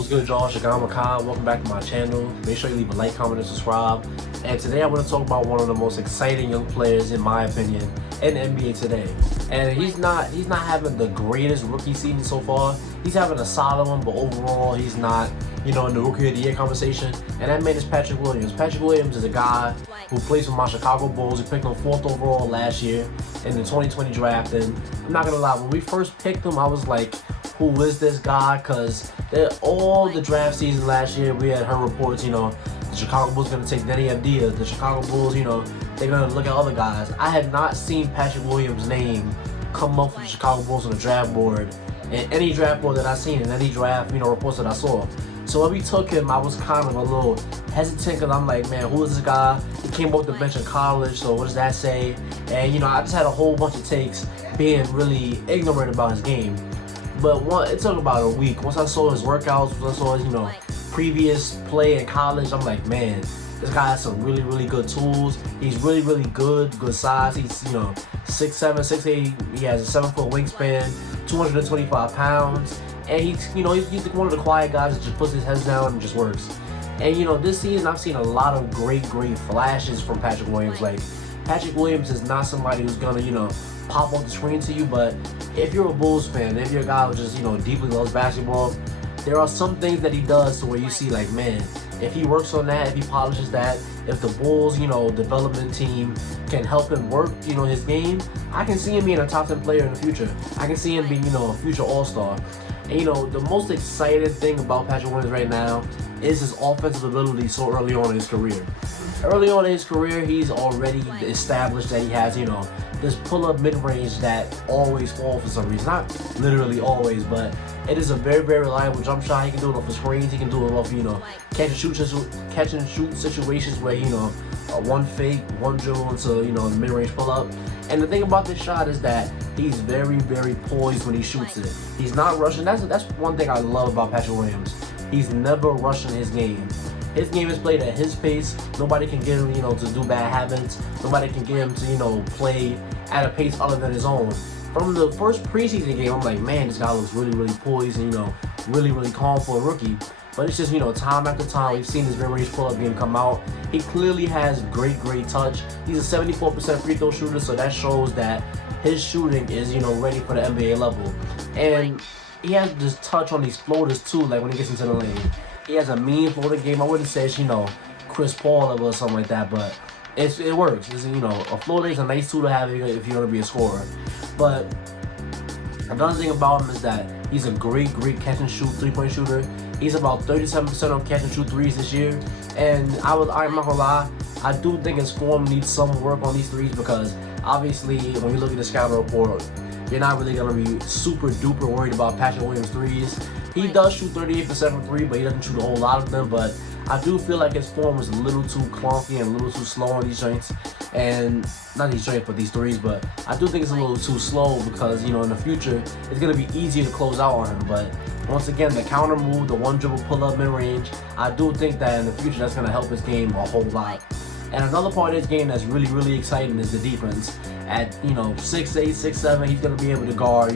What's good, y'all? Shagam Makai. Welcome back to my channel. Make sure you leave a like, comment, and subscribe. And today I want to talk about one of the most exciting young players, in my opinion, in the NBA today. And he's not having the greatest rookie season so far. He's having a solid one, but overall he's not, in the Rookie of the Year conversation. And that man is Patrick Williams. Patrick Williams is a guy who plays for my Chicago Bulls. He picked him 4th overall last year in the 2020 draft. And I'm not gonna lie, when we first picked him, I was like, who is this guy? Because all the draft season last year, we had heard reports, the Chicago Bulls going to take Denny Avdija. The Chicago Bulls, they're going to look at other guys. I had not seen Patrick Williams' name come up for the Chicago Bulls on the draft board, in any draft board that I seen, in any draft, reports that I saw. So when we took him, I was kind of a little hesitant because I'm like, man, who is this guy? He came off the bench in college, so what does that say? And, I just had a whole bunch of takes being really ignorant about his game. But it took about a week. Once I saw his workouts, once I saw his, previous play in college, I'm like, man, this guy has some really, really good tools. He's really, really good size. He's, 6'7", 6'8". He has a 7-foot wingspan, 225 pounds. And he's one of the quiet guys that just puts his head down and just works. And, this season I've seen a lot of great flashes from Patrick Williams. Like, Patrick Williams is not somebody who's gonna, pop off the screen to you, but if you're a Bulls fan, if you're a guy who just, deeply loves basketball, there are some things that he does to where you see like, man, if he works on that, if he polishes that, if the Bulls, development team can help him work, his game, I can see him being a top 10 player in the future. I can see him being, a future all-star. And, the most exciting thing about Patrick Williams right now is his offensive ability so early on in his career. Early on in his career, he's already established that he has, this pull-up mid-range that always falls for some reason. Not literally always, but it is a very, very reliable jump shot. He can do it off of screens. He can do it off, catch and shoot situations where, one fake, one dribble into, the mid-range pull-up. And the thing about this shot is that he's very, very poised when he shoots it. He's not rushing. That's one thing I love about Patrick Williams. He's never rushing his game. His game is played at his pace. Nobody can get him, to do bad habits. Nobody can get him to, play at a pace other than his own. From the first preseason game, I'm like, man, this guy looks really, really poised and, really, really calm for a rookie. But it's just, time after time, we've seen his mid-range pull-up game come out. He clearly has great touch. He's a 74% free throw shooter, so that shows that his shooting is, ready for the NBA level. And he has this touch on these floaters, too, like when he gets into the lane. He has a mean floater game. I wouldn't say it's, Chris Paul level or something like that, but it works. It's, a floater is a nice tool to have if you're going to be a scorer. But another thing about him is that he's a great catch and shoot three-point shooter. He's about 37% on catch and shoot threes this year. And I'm not gonna lie, I do think his form needs some work on these threes because obviously when you look at the scouting report, you're not really gonna be super duper worried about Patrick Williams threes. He does shoot 38% from three, but he doesn't shoot a whole lot of them. But I do feel like his form is a little too clunky and a little too slow on these joints. And not these joints, but these threes. But I do think it's a little too slow because, in the future, it's going to be easier to close out on him. But once again, the counter move, the one dribble pull-up mid-range, I do think that in the future that's going to help his game a whole lot. And another part of his game that's really, really exciting is the defense. At, 6'8", 6'7", he's going to be able to guard,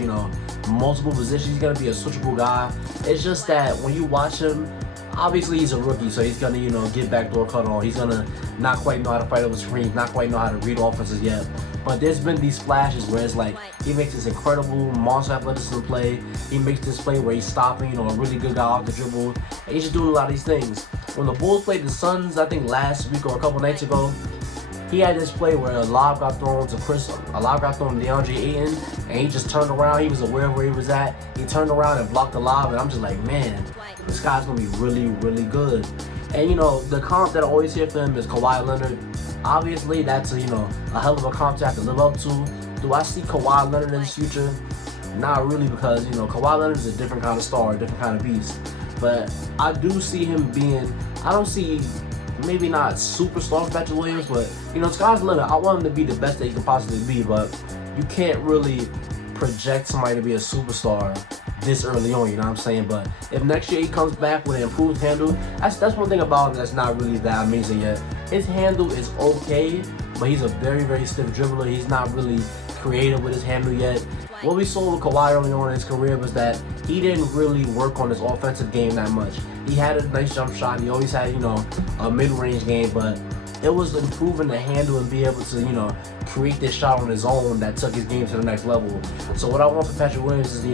multiple positions. He's going to be a switchable guy. It's just that when you watch him, obviously he's a rookie, so he's going to, get backdoor cut on. He's going to not quite know how to fight over screens, not quite know how to read offenses yet. But there's been these flashes where it's like he makes this incredible monster athleticism play. He makes this play where he's stopping, a really good guy off the dribble. And he's just doing a lot of these things. When the Bulls played the Suns, I think last week or a couple nights ago, he had this play where a lob got thrown to DeAndre Ayton, and he just turned around. He was aware of where he was at. He turned around and blocked the lob, and I'm just like, man, this guy's gonna be really, really good. And the comp that I always hear from him is Kawhi Leonard. Obviously, that's a hell of a comp to have to live up to. Do I see Kawhi Leonard in his future? Not really, because Kawhi Leonard is a different kind of star, a different kind of beast. But I do see him being. I don't see. Maybe not superstar Patrick Williams, but sky's the limit. I want him to be the best that he can possibly be, but you can't really project somebody to be a superstar this early on, you know what I'm saying? But if next year he comes back with an improved handle, that's one thing about him that's not really that amazing yet. His handle is okay, but he's a very, very stiff dribbler. He's not really creative with his handle yet. What we saw with Kawhi early on in his career was that he didn't really work on his offensive game that much. He had a nice jump shot. He always had, a mid-range game, but it was improving the handle and be able to, create this shot on his own that took his game to the next level. So what I want for Patrick Williams is,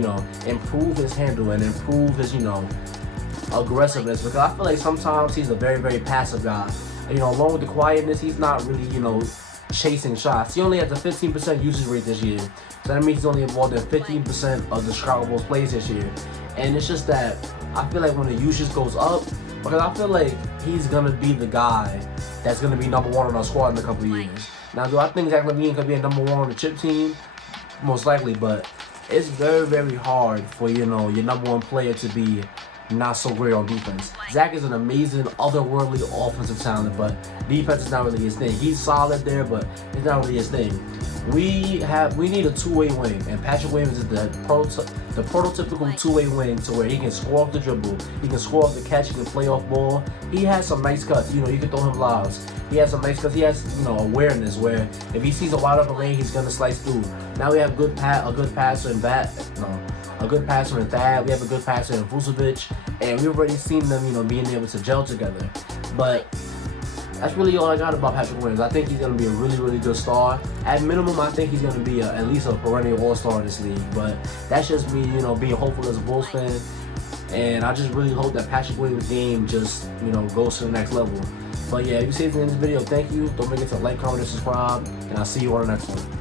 improve his handle and improve his, aggressiveness, because I feel like sometimes he's a very, very passive guy. Along with the quietness, he's not really, chasing shots. He only has a 15% usage rate this year. So that means he's only involved in 15% of the Chicago Bulls plays this year. And it's just that I feel like when the usage goes up, because I feel like he's going to be the guy that's going to be number one on our squad in a couple of years. Now, do I think Zach LaVine could be a number one on the chip team? Most likely, but it's very, very hard for, your number one player to be not so great on defense. Zach is an amazing, otherworldly offensive talent, but defense is not really his thing. He's solid there, but it's not really his thing. We need a two-way wing, and Patrick Williams is the prototypical two-way wing, to where he can score off the dribble, he can score off the catch, he can play off ball. He has some nice cuts. You can throw him lobs. He has some nice cuts. He has awareness where if he sees a wide open lane, he's gonna slice through. Now we have a good passer in a good passer in Thad. We have a good passer in Vucevic, and we've already seen them, being able to gel together. But that's really all I got about Patrick Williams. I think he's going to be a really, really good star. At minimum, I think he's going to be at least a perennial all-star in this league. But that's just me, being hopeful as a Bulls fan. And I just really hope that Patrick Williams' game just, goes to the next level. But yeah, if you see this in this video, thank you. Don't forget to like, comment, and subscribe. And I'll see you on the next one.